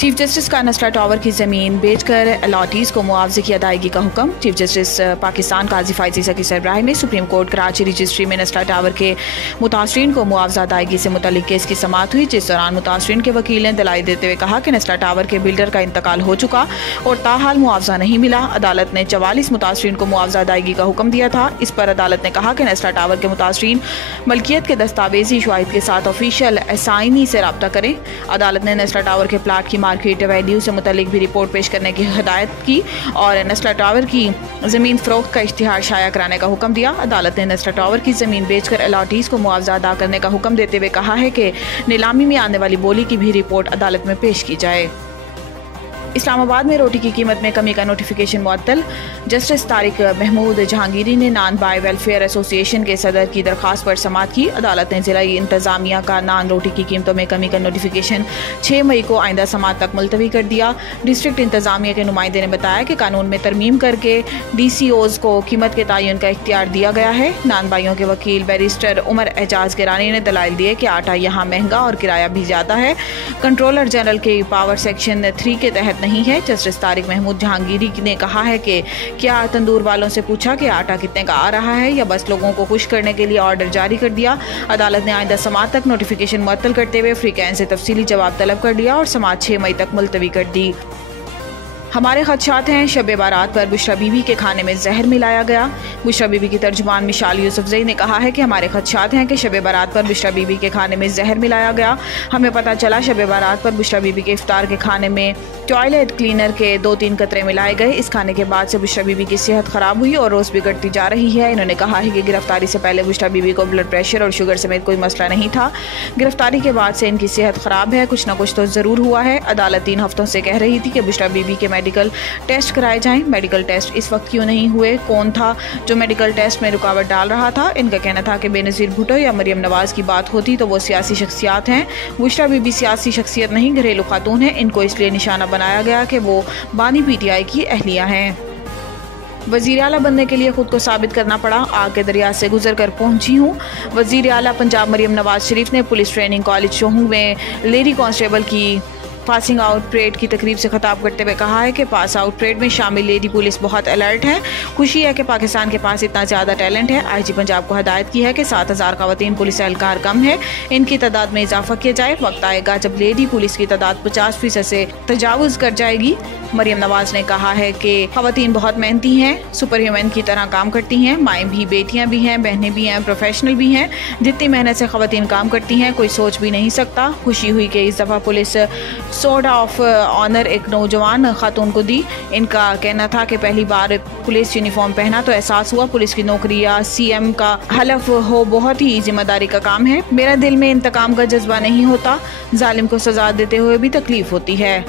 Chief justice का नस्ला tower की ज़मीन बेचकर अलॉटीज़ को मुआवजे की अदायगी का हुक्म। चीफ जस्टिस पाकिस्तान काजी फायज़ ईसा की सरबराही में सुप्रीम कोर्ट कराची रजिस्ट्री में नस्ला टावर के मुतासरीन को मुआवजा अदायगी से मुतल्लिक केस की समाअत हुई, जिस दौरान मुतासरीन के वकील ने दलाइल देते हुए कहा कि नस्ला टावर के बिल्डर का इंतकाल हो चुका और ताहाल मुआवजा नहीं मिला। अदालत ने 44 मुतासरीन को मुआवजा अदायगी का हुक्म दिया था। इस पर अदालत ने कहा कि नस्ला टावर के मुतासरीन मलकियत के दस्तावेजी शवाहिद के साथ ऑफिशियल असाइनी से रब्ता करें। अदालत ने नस्ला टावर के प्लाट की मार्केट वैल्यू से मुतल्लिक भी रिपोर्ट पेश करने की हिदायत की और नस्ला टावर की ज़मीन फरोख्त का इश्तिहार शाया कराने का हुक्म दिया। अदालत ने नस्ला टावर की ज़मीन बेचकर अलॉटीज़ को मुआवजा अदा करने का हुक्म देते हुए कहा है कि नीलामी में आने वाली बोली की भी रिपोर्ट अदालत में पेश की जाए। इस्लामाबाद में रोटी की कीमत में कमी का नोटिफिकेशन मुअत्तल। जस्टिस तारिक महमूद जहांगीरी ने नान बाय वेलफेयर एसोसिएशन के सदर की दरख्वास्त पर समाअत की। अदालत ने जिला इंतजामिया का नान रोटी की कीमतों में कमी का नोटिफिकेशन 6 मई को आइंदा समाअत तक मुलतवी कर दिया। डिस्ट्रिक्ट इंतजामिया के नुमाइंदे ने बताया कि कानून में तरमीम करके DCOs को कीमत के तयन का इख्तियार दिया गया है। नान बाइयों के वकील बैरिस्टर उमर एजाज गिरानी ने दलाइल दिए कि आटा यहाँ महंगा और किराया भी ज़्यादा है, कंट्रोलर जनरल के पावर सेक्शन 3 के तहत नहीं है। जस्टिस तारिक महमूद जहांगीरी ने कहा है कि क्या तंदूर वालों से पूछा कि आटा कितने का आ रहा है या बस लोगों को खुश करने के लिए ऑर्डर जारी कर दिया। अदालत ने आइंदा समाअत तक नोटिफिकेशन मुअत्तल करते हुए फ्रीकैन से तफसीली जवाब तलब कर लिया और समाअत 6 मई तक मुलतवी कर दी। हमारे खदशात हैं, शब बारात पर बुशरा बीबी के खाने में जहर मिलाया गया। बुशरा बीबी की तर्जुमान मिशाल यूसुफजई ने कहा है कि हमारे खदशात हैं कि शब बारात पर बुशरा बीबी के खाने में जहर मिलाया गया। हमें पता चला शब बारात पर बुशरा बीबी के इफ्तार के खाने में टॉयलेट क्लीनर के 2-3 कतरे मिलाए गए। इस खाने के बाद से बुशरा बीबी की सेहत खराब हुई और रोज़ बिगड़ती जा रही है। इन्होंने कहा है कि गिरफ्तारी से पहले बुशरा बीबी को ब्लड प्रेशर और शुगर समेत कोई मसला नहीं था। गिरफ्तारी के बाद से इनकी सेहत खराब है, कुछ ना कुछ तो ज़रूर हुआ है। अदालत 3 हफ्तों से कह रही थी कि बुशरा बीबी के मेडिकल टेस्ट कराए जाएं। मेडिकल टेस्ट इस वक्त क्यों नहीं हुए? कौन था जो मेडिकल टेस्ट में रुकावट डाल रहा था? इनका कहना था कि बेनज़ीर भुट्टो या मरियम नवाज की बात होती तो वो सियासी शख्सियात हैं। बुशरा बीबी सियासी शख्सियत नहीं, घरेलू खातून है। इनको इसलिए निशाना बनाया गया कि वो बानी PTI की अहलिया हैं। वज़ीर आला बनने के लिए खुद को साबित करना पड़ा, आग के दरिया से गुजर कर पहुंची हूँ। वज़ीर आला पंजाब मरियम नवाज शरीफ ने पुलिस ट्रेनिंग कॉलेज शोहू में लेडी कांस्टेबल की पासिंग आउट परेड की तकरीब से खिताब करते हुए कहा है कि पास आउट परेड में शामिल लेडी पुलिस बहुत अलर्ट है। खुशी है कि पाकिस्तान के पास इतना ज़्यादा टैलेंट है। IG पंजाब को हदायत की है कि 7000 ख़वातीन पुलिस एहलकार कम है, इनकी तादाद में इजाफा किया जाए। वक्त आएगा जब लेडी पुलिस की तादाद 50% से तजावुज़ कर जाएगी। मरियम नवाज ने कहा है कि ख़वातीन बहुत मेहनती हैं, सुपर ह्यूमन की तरह काम करती हैं। माएँ भी, बेटियाँ भी हैं, बहनें भी हैं, प्रोफेशनल भी हैं। जितनी मेहनत से ख़वातीन काम करती हैं कोई सोच भी नहीं सकता। खुशी हुई कि इस दफ़ा पुलिस सोर्ड ऑफ ऑनर एक नौजवान खातून को दी। इनका कहना था कि पहली बार पुलिस यूनिफॉर्म पहना तो एहसास हुआ पुलिस की नौकरी या CM का हलफ हो बहुत ही जिम्मेदारी का काम है। मेरा दिल में इंतकाम का जज्बा नहीं होता, जालिम को सजा देते हुए भी तकलीफ होती है।